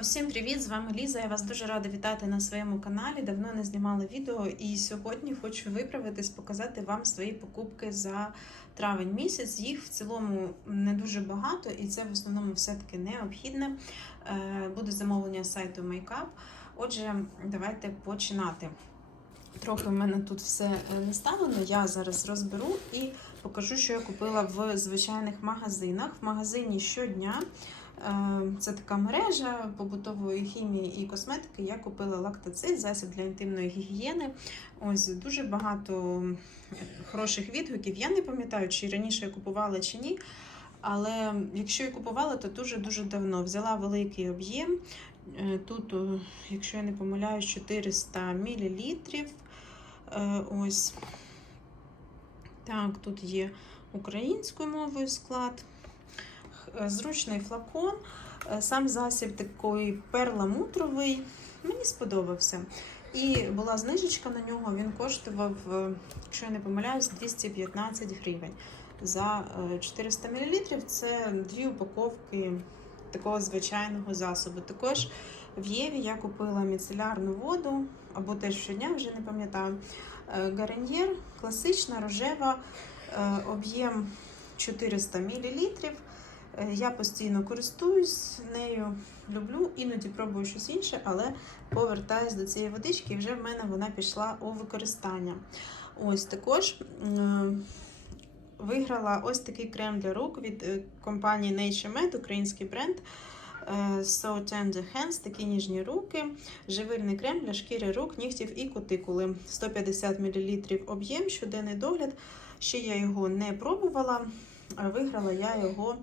Усім привіт! З вами Ліза. Я вас дуже рада вітати на своєму каналі. Давно не знімала відео, і сьогодні хочу виправитись, показати вам свої покупки за травень місяць. Їх в цілому не дуже багато, і це в основному все-таки необхідне. Е, Буде замовлення сайту Makeup. Отже, давайте починати. Трохи в мене тут все е, не ставлено. Я зараз розберу і покажу, що я купила в звичайних магазинах. В магазині щодня. Е, Це така мережа побутової хімії і косметики. Я купила лактоцит, засіб для інтимної гігієни. Ось дуже багато хороших відгуків. Я не пам'ятаю, чи раніше я купувала чи ні. Але якщо я купувала, то дуже-дуже давно. Взяла великий об'єм. Е, Тут, якщо я не помиляюсь, 400 мл. Ось так, тут є українською мовою склад е, зручний флакон. Е, Сам засіб такий перламутровий. Мені сподобався. І була знижечка на нього, він коштував, е, якщо я не помиляюсь, 215 гривень. За е, 400 мл це дві упаковки такого звичайного засобу. Також в Єві я купила міцелярну воду, або теж щодня, вже не пам'ятаю. Е, Гарньєр, класична рожева, е, об'єм 400 мл. Е, Я постійно користуюсь нею, люблю, іноді пробую щось інше, але повертаюсь до цієї водички, і вже в мене вона пішла у використання. Ось також е, виграла ось такий крем для рук від е, компанії Nature Med, український бренд. So Tender Hands, такі ніжні руки, живильний крем для шкіри рук, нігтів і кутикули. 150 мл об'єм, щоденний догляд. Ще я його не пробувала. Виграла я його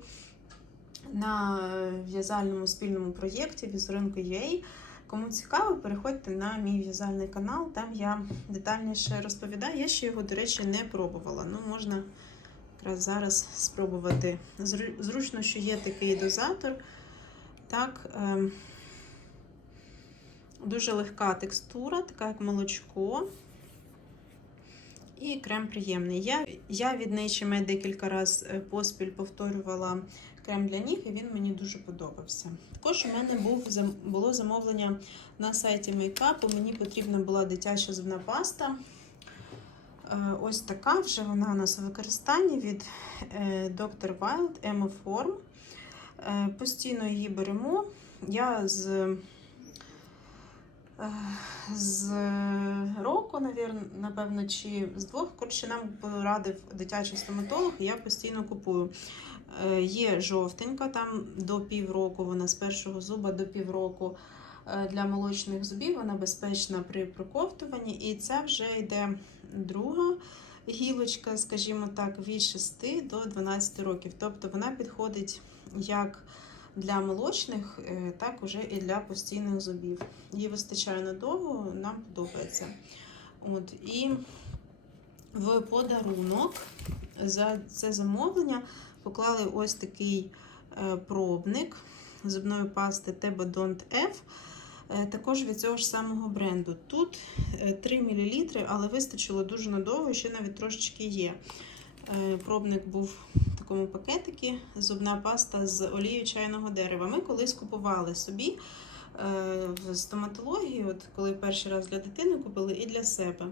на в'язальному спільному проєкті візерунку UA. Кому цікаво, переходьте на мій в'язальний канал, там я детальніше розповідаю. Я ще його, до речі, не пробувала. Ну, можна якраз зараз спробувати. Зручно, що є такий дозатор. Так, ем, дуже легка текстура, така як молочко. І крем приємний. Я, я від Nature Med декілька разів е, поспіль повторювала крем для ніг, і він мені дуже подобався. Також у мене був, було замовлення на сайті мейкапу. Мені потрібна була дитяча зубна паста. Е, Ось така вже вона у нас у використанні від Dr. Wild Emoform. Постійно її беремо. Я з, е, з року, напевно, чи з двох, коротше, нам порадив дитячий стоматолог, і я постійно купую. Е, Є жовтенька, там до півроку, вона з першого зуба до півроку е, для молочних зубів, вона безпечна при проковтуванні. І це вже йде друга гілочка, скажімо так, від 6 до 12 років. Тобто вона підходить як для молочних, е, так уже і для постійних зубів. Її вистачає надовго, нам подобається. От, і в подарунок за це замовлення поклали ось такий е, пробник зубної пасти Tebodont F. е, Також від цього ж самого бренду. Тут е, 3 мл, але вистачило дуже надовго, ще навіть трошечки є. Е, Пробник був в такому пакетикі, зубна паста з олією чайного дерева. Ми колись купували собі е, в стоматології, от коли перший раз для дитини купили і для себе.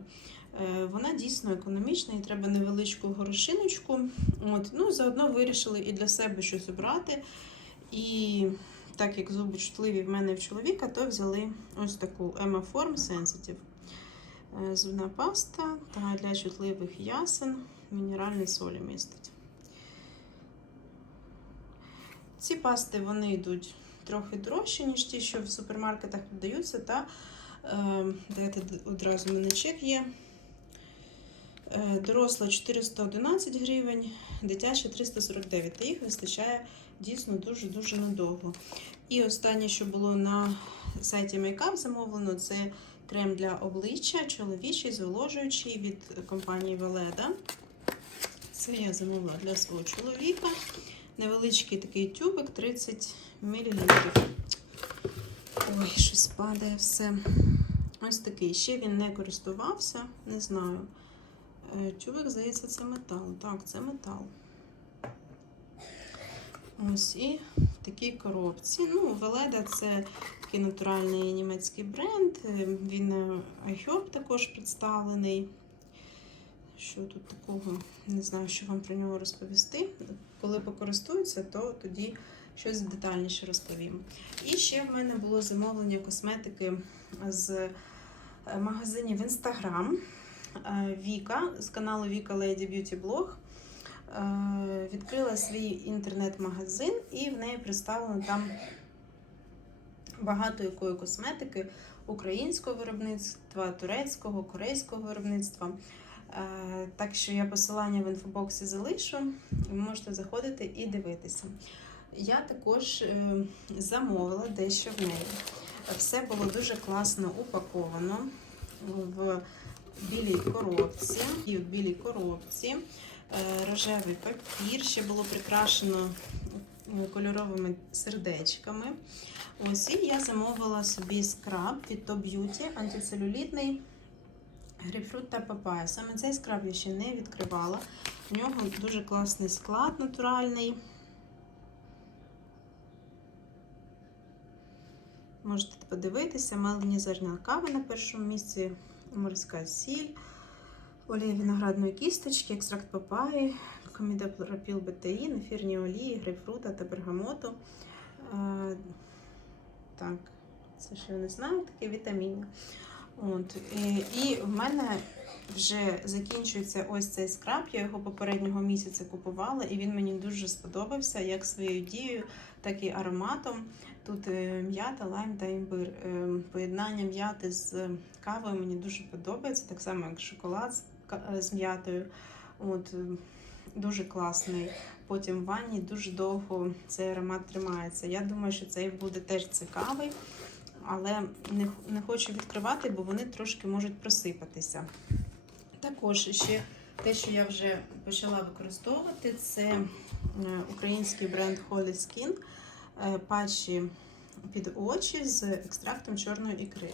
Е, Вона дійсно економічна і треба невеличку горошиночку. От, ну, заодно вирішили і для себе щось обрати. І так як зуби чутливі в мене в чоловіка, то взяли ось таку Emma Form Sensitive. Е, Зубна паста та для чутливих ясен мінеральні солі містить. Ці пасти вони йдуть трохи дорожче, ніж ті, що в супермаркетах продаються. Та е, давайте одразу мене чек є. Е, Доросла 411 гривень, дитяча 349. Та їх вистачає дійсно дуже-дуже надовго. І останнє, що було на сайті Makeup замовлено, це крем для обличчя, чоловічий, зволожуючий від компанії Veleda. Це я замовила для свого чоловіка. Невеличкий такий тюбик 30 мл. Ой, щось падає все. Ось такий. Ще він не користувався, не знаю. Е, Тюбик, здається, це метал. Так, це метал. Ось і в такій коробці. Ну, Веледа це такий натуральний німецький бренд. Е, Він на iHerb також представлений. Що тут такого? Не знаю, що вам про нього розповісти. Коли покористуються, то тоді щось детальніше розповім. І ще в мене було замовлення косметики з е, магазинів Instagram. Е, Віка з каналу Віка Lady Beauty Blog е, відкрила свій інтернет-магазин, і в неї представлено там багато якої косметики українського виробництва, турецького, корейського виробництва. Е, Так що я посилання в інфобоксі залишу, і ви можете заходити і дивитися. Я також е, замовила дещо в неї. Все було дуже класно упаковано в білій коробці і в білій коробці. Е, Рожевий папір ще було прикрашено кольоровими сердечками. Ось і я замовила собі скраб від Top Beauty антицелюлітний грейпфрут та папая. Саме цей скраб я ще не відкривала. У нього дуже класний склад натуральний. Можете подивитися, мелені зерна кави на першому місці, морська сіль, олія виноградної кісточки, екстракт папаї, комідопропіл бетеїн, ефірні олії, грейпфрута та бергамоту. Е, Так, це ще не знаю, такі вітаміни. От, і, і в мене вже закінчується ось цей скраб. Я його попереднього місяця купувала, і він мені дуже сподобався як своєю дією, так і ароматом. Тут е, м'ята, лайм та імбир. Е, Поєднання м'яти з кавою мені дуже подобається, так само як шоколад з е, м'ятою. От, е, дуже класний. Потім в ванні дуже довго цей аромат тримається. Я думаю, що цей буде теж цікавий, але не, не хочу відкривати, бо вони трошки можуть просипатися. Також ще те, що я вже почала використовувати, це е, український бренд Holy Skin е, патчі під очі з екстрактом чорної ікри.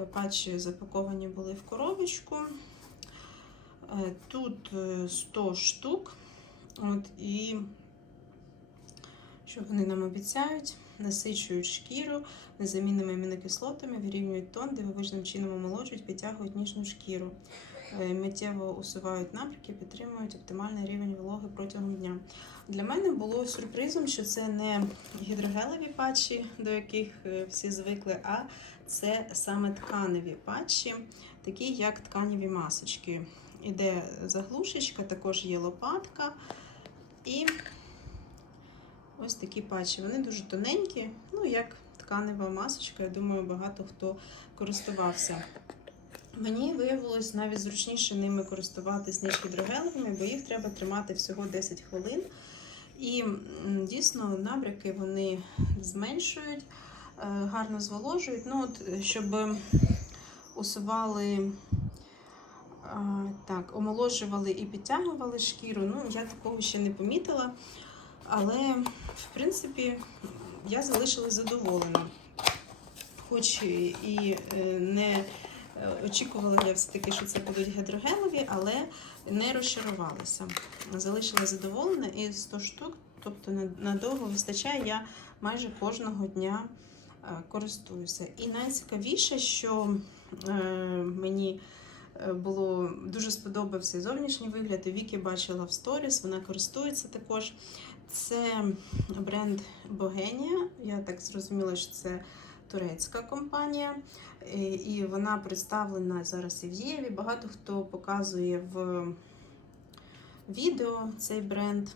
Е, Патчі запаковані були в коробочку. Тут е, 100 штук. От, і що вони нам обіцяють? Насичують шкіру незамінними амінокислотами, вирівнюють тон, дивовижним чином омолоджують, підтягують ніжну шкіру. Е, Миттєво усувають напрямки, підтримують оптимальний рівень вологи протягом дня. Для мене було сюрпризом, що це не гідрогелеві патчі, до яких е, всі звикли, а це саме тканеві патчі, такі як тканеві масочки. Іде заглушечка, також є лопатка. І ось такі патчі. Вони дуже тоненькі, ну як тканева масочка. Я думаю, багато хто користувався. Мені виявилось навіть зручніше ними користуватись, ніж гідрогелевими, бо їх треба тримати всього 10 хвилин. І дійсно набряки вони зменшують, е, гарно зволожують. Ну, от, щоб усували, так, омоложували і підтягували шкіру. Ну, я такого ще не помітила. Але, в принципі, я залишилась задоволена. Хоч і е, не е, очікувала я все-таки, що це будуть гідрогелеві, але не розчарувалася. Залишилася задоволена і 100 штук, тобто надовго вистачає, я майже кожного дня е, користуюся. І найцікавіше, що мені було дуже сподобався зовнішній вигляд. і Вікі бачила в сторіс, вона користується також. Це бренд Богенія. Я так зрозуміла, що це турецька компанія. Е, І вона представлена зараз і в Єві. Багато хто показує в відео цей бренд.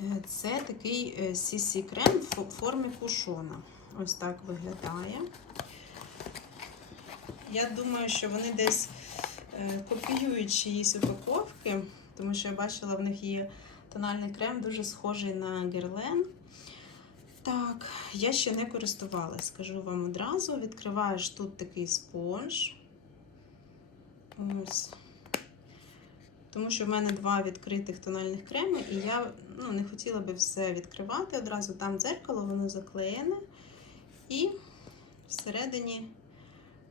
Е, Це такий CC крем в формі кушона. Ось так виглядає. Я думаю, що вони десь е, копіюють чиїсь упаковки, тому що я бачила, в них є тональний крем, дуже схожий на Герлен. Так, я ще не користувалась, скажу вам одразу. Відкриваєш тут такий спонж. Ось. Тому що в мене два відкритих тональних креми, і я ну, не хотіла би все відкривати одразу. Там дзеркало, воно заклеєне. І всередині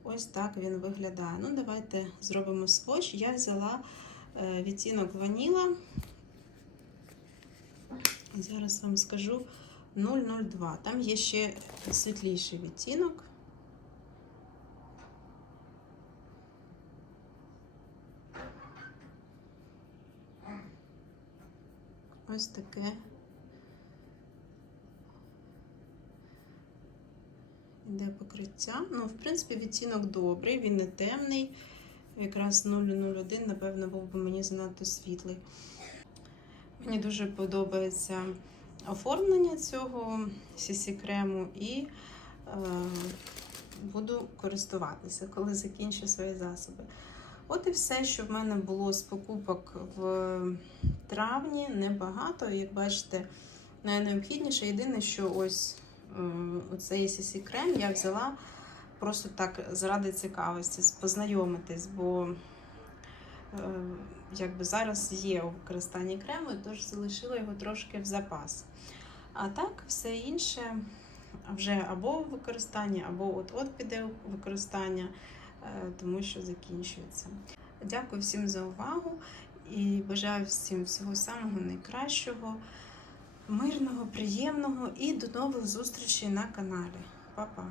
ось так він виглядає. Ну, давайте зробимо сводч. Я взяла е, відтінок ваніла. Зараз вам скажу 002. Там є ще світліший відтінок. Ось таке. Іде покриття. Ну, в принципі, відтінок добрий, він не темний. Якраз 001, напевно, був би мені занадто світлий. Мені дуже подобається оформлення цього CC крему і е, буду користуватися, коли закінчу свої засоби. От і все, що в мене було з покупок в травні, небагато. Як бачите, найнеобхідніше. Єдине, що ось е, оцей CC крем я взяла просто так заради цікавості, познайомитись, бо якби зараз є у використанні крему, тож залишила його трошки в запас. А так, все інше вже або в використанні, або от-от піде використання, е, тому що закінчується. Дякую всім за увагу і бажаю всім всього самого найкращого, мирного, приємного і до нових зустрічей на каналі. Па-па!